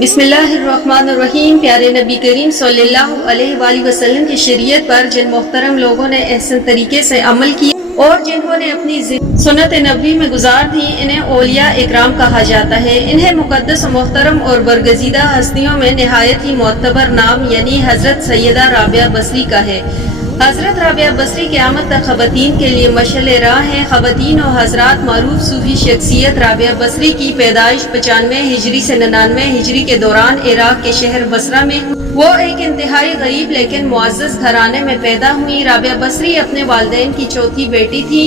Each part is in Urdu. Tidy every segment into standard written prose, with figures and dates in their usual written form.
بسم اللہ الرحمن الرحیم۔ پیارے نبی کریم صلی اللہ علیہ وآلہ وسلم کی شریعت پر جن محترم لوگوں نے احسن طریقے سے عمل کیا اور جنہوں نے اپنی سنت نبوی میں گزار دی، انہیں اولیاء اکرام کہا جاتا ہے۔ انہیں مقدس و محترم اور برگزیدہ ہستیوں میں نہایت ہی معتبر نام یعنی حضرت سیدہ رابعہ بصری کا ہے۔ حضرت رابعہ بصری قیامت تک خواتین کے لیے مشعل راہ ہیں۔ خواتین و حضرات، معروف صوفی شخصیت رابعہ بصری کی پیدائش 95 ہجری سے 99 ہجری کے دوران عراق کے شہر بصرہ میں وہ ایک انتہائی غریب لیکن معزز گھرانے میں پیدا ہوئی۔ رابعہ بصری اپنے والدین کی چوتھی بیٹی تھی،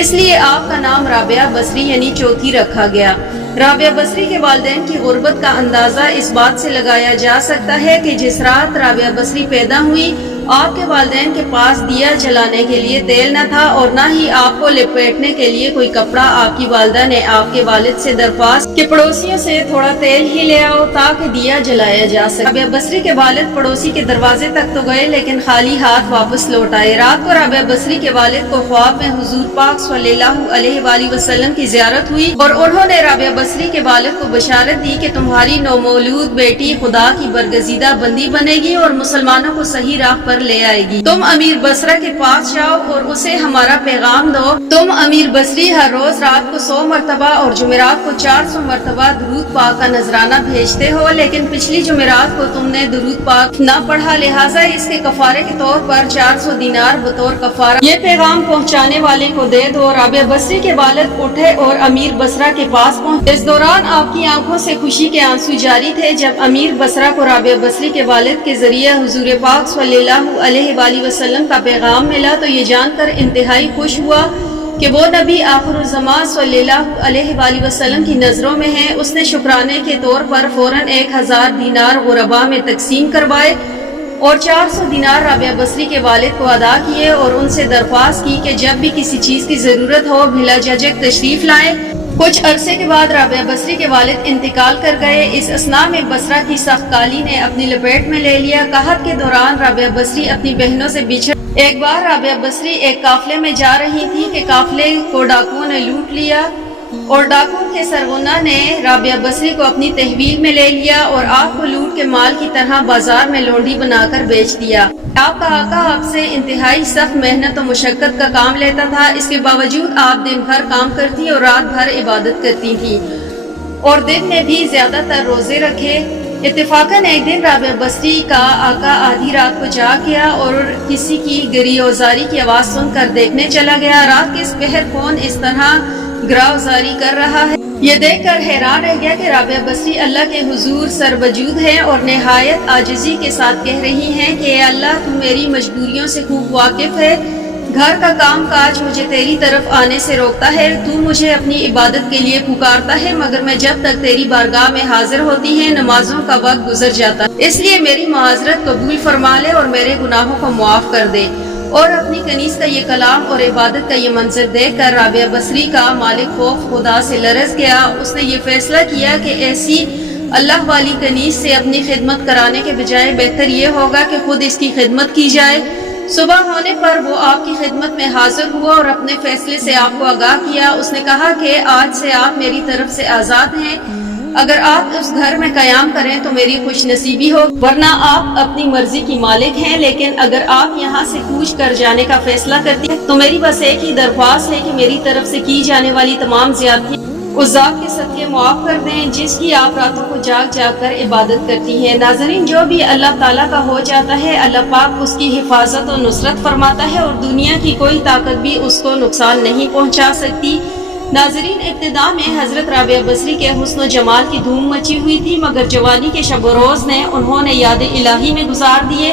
اس لیے آپ کا نام رابعہ بصری یعنی چوتھی رکھا گیا۔ رابعہ بصری کے والدین کی غربت کا اندازہ اس بات سے لگایا جا سکتا ہے کہ جس رات رابعہ بصری پیدا ہوئی، آپ کے والدین کے پاس دیا جلانے کے لیے تیل نہ تھا اور نہ ہی آپ کو لپیٹنے کے لیے کوئی کپڑا۔ آپ کی والدہ نے آپ کے والد سے درخواست کہ پڑوسیوں سے تھوڑا تیل ہی لے آؤ تاکہ دیا جلایا جا سکے۔ رابعہ بصری کے والد پڑوسی کے دروازے تک تو گئے لیکن خالی ہاتھ واپس لوٹ آئے۔ رات کو رابعہ بصری کے والد کو خواب میں حضور پاک صلی اللہ علیہ وآلہ وسلم کی زیارت ہوئی اور انہوں نے رابعہ بصری کے والد کو بشارت دی کہ تمہاری نومولود بیٹی خدا کی برگزیدہ بندی بنے گی اور مسلمانوں کو صحیح راہ پر لے آئے گی۔ تم امیر بصرہ کے پاس جاؤ اور اسے ہمارا پیغام دو۔ تم امیر بصری ہر روز رات کو 100 مرتبہ اور جمعرات کو 400 مرتبہ درود پاک کا نذرانہ بھیجتے ہو، لیکن پچھلی جمعرات کو تم نے درود پاک نہ پڑھا، لہٰذا اس کے کفارے کے طور پر 400 دینار بطور کفارہ یہ پیغام پہنچانے والے کو دے دو۔ رابعہ بصری کے والد اٹھے اور امیر بصرہ کے پاس پہنچے۔ اس دوران آپ کی آنکھوں سے خوشی کے آنسو جاری تھے۔ جب امیر بصرہ کو رابعہ بصری کے والد کے ذریعے حضور پاک صلی اللہ علیہ وآلہ وسلم کا پیغام ملا تو یہ جان کر انتہائی خوش ہوا کہ وہ نبی آخر الزمان صلی اللہ علیہ وآلہ وسلم کی نظروں میں ہیں۔ اس نے شکرانے کے طور پر فوراً 1000 دینار غربا میں تقسیم کروائے اور 400 دینار رابعہ بصری کے والد کو ادا کیے اور ان سے درخواست کی کہ جب بھی کسی چیز کی ضرورت ہو بلا جھجک تشریف لائیں۔ کچھ عرصے کے بعد رابعہ بصری کے والد انتقال کر گئے۔ اس اثناء میں بصرہ کی سخت کالی نے اپنی لپیٹ میں لے لیا۔ قحط کے دوران رابعہ بصری اپنی بہنوں سے بچھڑ ایک بار رابعہ بصری ایک قافلے میں جا رہی تھی کہ قافلے کو ڈاکوؤں نے لوٹ لیا اور ڈاکوؤں کے سرغنہ نے رابعہ بصری کو اپنی تحویل میں لے لیا اور آپ کو لوٹ کے مال کی طرح بازار میں لونڈی بنا کر بیچ دیا۔ آپ کا آقا آپ سے انتہائی سخت محنت و مشقت کا کام لیتا تھا، اس کے باوجود آپ دن بھر کام کرتی اور رات بھر عبادت کرتی تھی اور دن میں بھی زیادہ تر روزے رکھے۔ اتفاقاً ایک دن رابعہ بصری کا آقا آدھی رات کو جاگ گیا اور کسی کی گریہ کی آواز سن کر دیکھنے چلا گیا۔ رات کے اس پہر کون اس طرح گراوزاری کر رہا ہے؟ یہ دیکھ کر حیران رہ گیا کہ رابعہ بصری اللہ کے حضور سربجود ہیں اور نہایت عاجزی کے ساتھ کہہ رہی ہیں کہ اے اللہ، تو میری مجبوریوں سے خوب واقف ہے، گھر کا کام کاج مجھے تیری طرف آنے سے روکتا ہے، تو مجھے اپنی عبادت کے لیے پکارتا ہے، مگر میں جب تک تیری بارگاہ میں حاضر ہوتی ہے نمازوں کا وقت گزر جاتا ہے، اس لیے میری معذرت قبول فرما لے اور میرے گناہوں کو معاف کر دے۔ اور اپنی کنیز کا یہ کلام اور عبادت کا یہ منظر دیکھ کر رابعہ بصری کا مالک خوف خدا سے لرز گیا۔ اس نے یہ فیصلہ کیا کہ ایسی اللہ والی کنیز سے اپنی خدمت کرانے کے بجائے بہتر یہ ہوگا کہ خود اس کی خدمت کی جائے۔ صبح ہونے پر وہ آپ کی خدمت میں حاضر ہوا اور اپنے فیصلے سے آپ کو آگاہ کیا۔ اس نے کہا کہ آج سے آپ میری طرف سے آزاد ہیں، اگر آپ اس گھر میں قیام کریں تو میری خوش نصیبی ہو، ورنہ آپ اپنی مرضی کی مالک ہیں، لیکن اگر آپ یہاں سے کوچ کر جانے کا فیصلہ کرتی ہیں تو میری بس ایک ہی درخواست ہے کہ میری طرف سے کی جانے والی تمام زیادتیاں اس ذات کے صدقے معاف کر دیں جس کی آپ راتوں کو جاگ جاگ کر عبادت کرتی ہیں۔ ناظرین، جو بھی اللہ تعالیٰ کا ہو جاتا ہے اللہ پاک اس کی حفاظت و نصرت فرماتا ہے اور دنیا کی کوئی طاقت بھی اس کو نقصان نہیں پہنچا سکتی۔ ناظرین، ابتدا میں حضرت رابعہ بصری کے حسن و جمال کی دھوم مچی ہوئی تھی، مگر جوانی کے شب و روز نے انہوں نے یاد الہی میں گزار دیے۔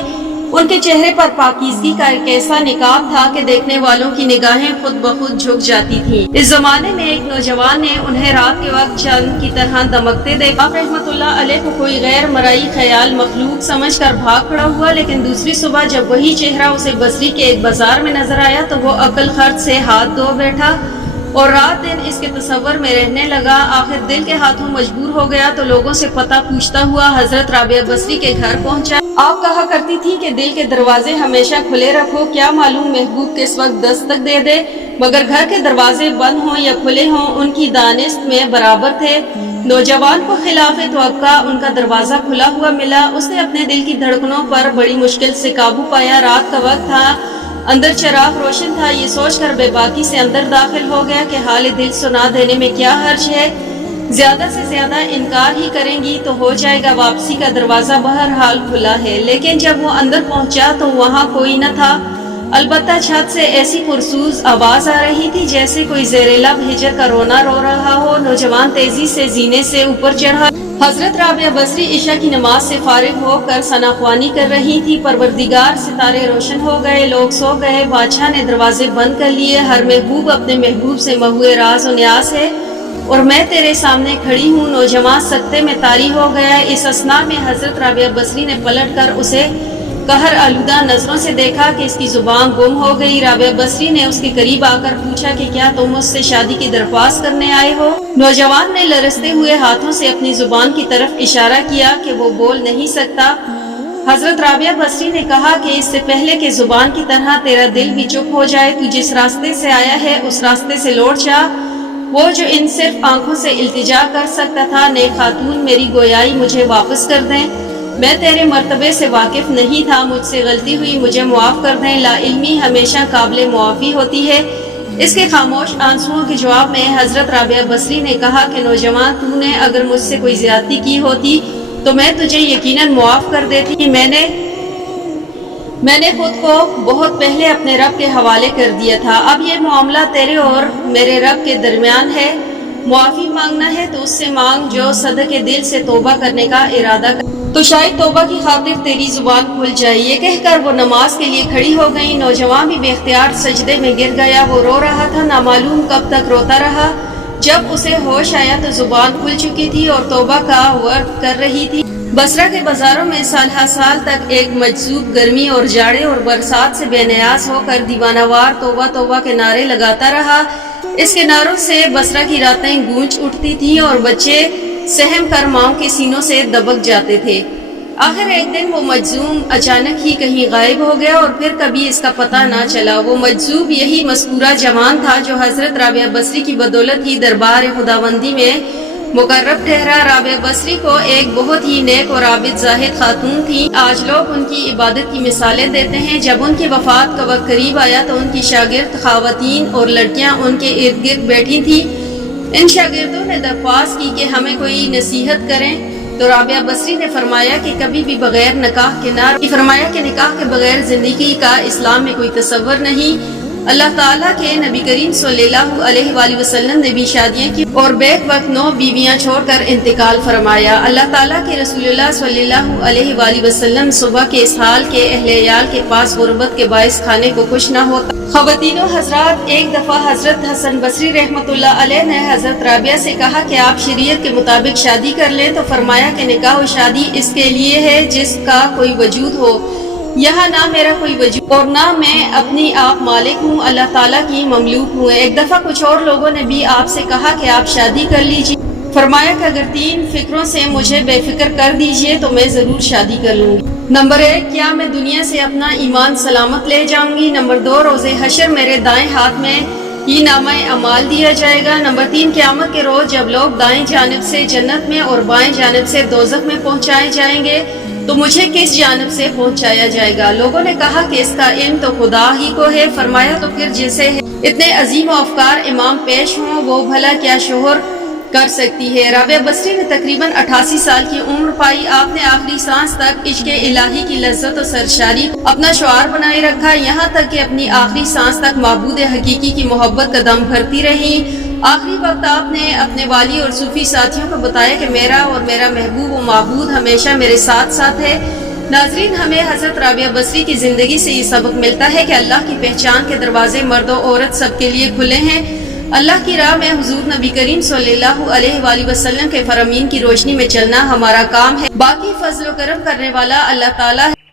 ان کے چہرے پر پاکیزگی کا ایک ایسا نقاب تھا کہ دیکھنے والوں کی نگاہیں خود بخود جھک جاتی تھیں۔ اس زمانے میں ایک نوجوان نے انہیں رات کے وقت چاند کی طرح دمکتے دیکھا۔ آپ رحمت اللہ علیہ کو کوئی غیر مرئی خیال مخلوق سمجھ کر بھاگ کھڑا ہوا، لیکن دوسری صبح جب وہی چہرہ اسے بصری کے ایک بازار میں نظر آیا تو وہ عقل خرچ سے ہاتھ دھو بیٹھا اور رات دن اس کے تصور میں رہنے لگا۔ آخر دل کے ہاتھوں مجبور ہو گیا تو لوگوں سے پتہ پوچھتا ہوا حضرت رابعہ بصری کے گھر پہنچا۔ آپ کہا کرتی تھی کہ دل کے دروازے ہمیشہ کھلے رکھو، کیا معلوم محبوب کس وقت دستک دے دے، مگر گھر کے دروازے بند ہوں یا کھلے ہوں ان کی دانست میں برابر تھے۔ نوجوان کو خلاف توقع ان کا دروازہ کھلا ہوا ملا. اس نے اپنے دل کی دھڑکنوں پر بڑی مشکل سے قابو پایا. رات کا وقت تھا, اندر چراغ روشن تھا. یہ سوچ کر بے باکی سے اندر داخل ہو گیا کہ حال دل سنا دینے میں کیا حرج ہے, زیادہ سے زیادہ انکار ہی کریں گی تو ہو جائے گا. واپسی کا دروازہ بہرحال کھلا ہے. لیکن جب وہ اندر پہنچا تو وہاں کوئی نہ تھا, البتہ چھت سے ایسی پرسوز آواز آ رہی تھی جیسے کوئی زیر لب ہجر کا رونا رو رہا ہو. نوجوان تیزی سے زینے سے اوپر چڑھا. حضرت رابعہ بصری عشاء کی نماز سے فارغ ہو کر ثنا خوانی کر رہی تھی. پروردگار, ستارے روشن ہو گئے, لوگ سو گئے, بادشاہ نے دروازے بند کر لیے. ہر محبوب اپنے محبوب سے محو راز و نیاز ہے اور میں تیرے سامنے کھڑی ہوں. نوجوان سکتے میں طاری ہو گیا. اس اثناء میں حضرت رابعہ بصری نے پلٹ کر اسے قہر آلودہ نظروں سے دیکھا کہ اس کی زبان گم ہو گئی. رابعہ بصری نے اس کے قریب آ کر پوچھا کہ کیا تم مجھ سے شادی کی درخواست کرنے آئے ہو؟ نوجوان نے لرزتے ہوئے ہاتھوں سے اپنی زبان کی طرف اشارہ کیا کہ وہ بول نہیں سکتا. حضرت رابعہ بصری نے کہا کہ اس سے پہلے کہ زبان کی طرح تیرا دل بھی چپ ہو جائے, تو جس راستے سے آیا ہے اس راستے سے لوٹ جا, وہ جو ان صرف آنکھوں سے التجا کر سکتا تھا. نیک خاتون, میری گویائی مجھے واپس کر دیں. میں تیرے مرتبے سے واقف نہیں تھا, مجھ سے غلطی ہوئی, مجھے معاف کر دیں. لا علمی ہمیشہ قابل معافی ہوتی ہے. اس کے خاموش آنسوؤں کے جواب میں حضرت رابعہ بصری نے کہا کہ نوجوان, تو نے اگر مجھ سے کوئی زیادتی کی ہوتی تو میں تجھے یقیناً معاف کر دیتی. میں نے خود کو بہت پہلے اپنے رب کے حوالے کر دیا تھا. اب یہ معاملہ تیرے اور میرے رب کے درمیان ہے. معافی مانگنا ہے تو اس سے مانگ جو صدقے دل سے توبہ کرنے کا ارادہ کر, تو شاید توبہ کی خاطر تیری زبان کھل جائے. یہ کہہ کر وہ نماز کے لیے کھڑی ہو گئی. نوجوان بھی بے اختیار سجدے میں گر گیا. وہ رو رہا تھا, نامعلوم کب تک روتا رہا. جب اسے ہوش آیا تو زبان کھل چکی تھی اور توبہ کا ورد کر رہی تھی. بصرہ کے بازاروں میں سال ہر سال تک ایک مجذوب گرمی اور جاڑے اور برسات سے بے نیاز ہو کر دیوانہ وار توبہ توبہ کے نعرے لگاتا رہا. اس کے نعروں سے بصرہ کی راتیں گونج اٹھتی تھیں اور بچے سہم کر ماں کے سینوں سے دبک جاتے تھے. آخر ایک دن وہ مجذوم اچانک ہی کہیں غائب ہو گیا اور پھر کبھی اس کا پتہ نہ چلا. وہ مجذوب یہی مذکورہ جوان تھا جو حضرت رابعہ بصری کی بدولت ہی دربار خداوندی میں مقرب ٹھہرا. رابعہ بصری کو ایک بہت ہی نیک اور عابد زاہد خاتون تھی. آج لوگ ان کی عبادت کی مثالیں دیتے ہیں. جب ان کی وفات کا وقت قریب آیا تو ان کی شاگرد خواتین اور لڑکیاں ان کے ارد گرد بیٹھی تھیں. ان شاگردوں نے درخواست کی کہ ہمیں کوئی نصیحت کریں, تو رابعہ بصری نے فرمایا کہ کبھی بھی بغیر نکاح کے نکاح کے بغیر زندگی کا اسلام میں کوئی تصور نہیں. اللہ تعالیٰ کے نبی کریم صلی اللہ علیہ وآلہ وسلم نے بھی شادیاں کی اور بیک وقت 9 بیویاں چھوڑ کر انتقال فرمایا. اللہ تعالیٰ کے رسول اللہ صلی اللہ علیہ وآلہ وسلم صبح کے اس حال کے اہل عیال کے پاس غربت کے باعث کھانے کو کچھ نہ ہوتا. خواتین و حضرات, ایک دفعہ حضرت حسن بصری رحمۃ اللہ علیہ نے حضرت رابعہ سے کہا کہ آپ شریعت کے مطابق شادی کر لیں, تو فرمایا کہ نکاح و شادی اس کے لیے ہے جس کا کوئی وجود ہو. یہاں نہ میرا کوئی وجود اور نہ میں اپنی آپ مالک ہوں, اللہ تعالیٰ کی مملوک ہوں. ایک دفعہ کچھ اور لوگوں نے بھی آپ سے کہا کہ آپ شادی کر لیجیے. فرمایا کہ اگر 3 فکروں سے مجھے بے فکر کر دیجیے تو میں ضرور شادی کر لوں گی. نمبر 1, کیا میں دنیا سے اپنا ایمان سلامت لے جاؤں گی. نمبر 2, روز حشر میرے دائیں ہاتھ میں ہی نامہ اعمال دیا جائے گا. نمبر 3, قیامت کے روز جب لوگ دائیں جانب سے جنت میں اور بائیں جانب سے دوزخ میں پہنچائے جائیں گے تو مجھے کس جانب سے پہنچایا جائے گا. لوگوں نے کہا کہ اس کا علم تو خدا ہی کو ہے. فرمایا تو پھر جسے اتنے عظیم و افکار امام پیش ہوں وہ بھلا کیا شوہر کر سکتی ہے. رابعہ بصری نے تقریباً 88 سال کی عمر پائی. آپ نے آخری سانس تک عشق الہی کی لذت و سرشاری کو اپنا شعار بنائے رکھا, یہاں تک کہ اپنی آخری سانس تک معبود حقیقی کی محبت کا دم بھرتی رہی. آخری وقت آپ نے اپنے والی اور صوفی ساتھیوں کو بتایا کہ میرا اور میرا محبوب و معبود ہمیشہ میرے ساتھ ساتھ ہے. ناظرین, ہمیں حضرت رابعہ بصری کی زندگی سے یہ سبق ملتا ہے کہ اللہ کی پہچان کے دروازے مرد و عورت سب کے لیے کھلے ہیں. اللہ کی راہ میں حضور نبی کریم صلی اللہ علیہ وآلہ وسلم کے فرامین کی روشنی میں چلنا ہمارا کام ہے. باقی فضل و کرم کرنے والا اللہ تعالیٰ ہے.